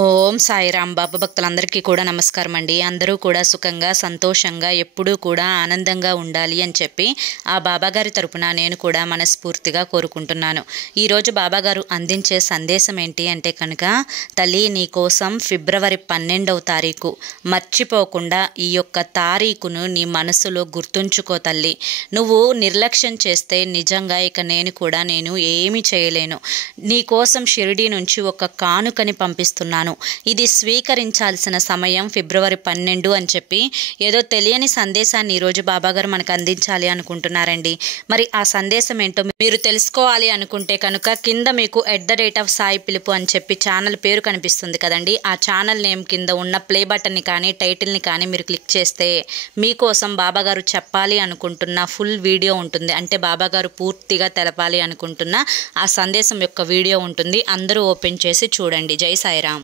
ఓం సాయిరామ్. బాబా భక్తులందరికీ కూడా నమస్కారం అండి. అందరూ కూడా సుఖంగా సంతోషంగా ఎప్పుడూ కూడా ఆనందంగా ఉండాలి అని చెప్పి ఆ బాబాగారి తరపున నేను కూడా మనస్ఫూర్తిగా కోరుకుంటున్నాను. ఈరోజు బాబాగారు అందించే సందేశం ఏంటి అంటే కనుక, తల్లి నీ కోసం ఫిబ్రవరి 12వ తారీఖు మర్చిపోకుండా ఈ యొక్క తారీఖును నీ మనసులో గుర్తుంచుకో తల్లి. నువ్వు నిర్లక్ష్యం చేస్తే నిజంగా ఇక నేను ఏమీ చేయలేను. నీ కోసం షిరిడీ నుంచి ఒక కానుకని పంపిస్తున్నాను. ఇది స్వీకరించాల్సిన సమయం ఫిబ్రవరి 12 అని చెప్పి ఏదో తెలియని సందేశాన్ని ఈరోజు బాబాగారు మనకు అందించాలి అనుకుంటున్నారండి. మరి ఆ సందేశం ఏంటో మీరు తెలుసుకోవాలి అనుకుంటే కనుక కింద మీకు @సాయి పిలుపు అని చెప్పి ఛానల్ పేరు కనిపిస్తుంది కదండి. ఆ ఛానల్ నేమ్ కింద ఉన్న ప్లే బటన్ని కానీ టైటిల్ని కానీ మీరు క్లిక్ చేస్తే మీకోసం బాబాగారు చెప్పాలి అనుకుంటున్న ఫుల్ వీడియో ఉంటుంది. అంటే బాబాగారు పూర్తిగా తెలపాలి అనుకుంటున్న ఆ సందేశం యొక్క వీడియో ఉంటుంది. అందరూ ఓపెన్ చేసి చూడండి. జై సాయిరామ్.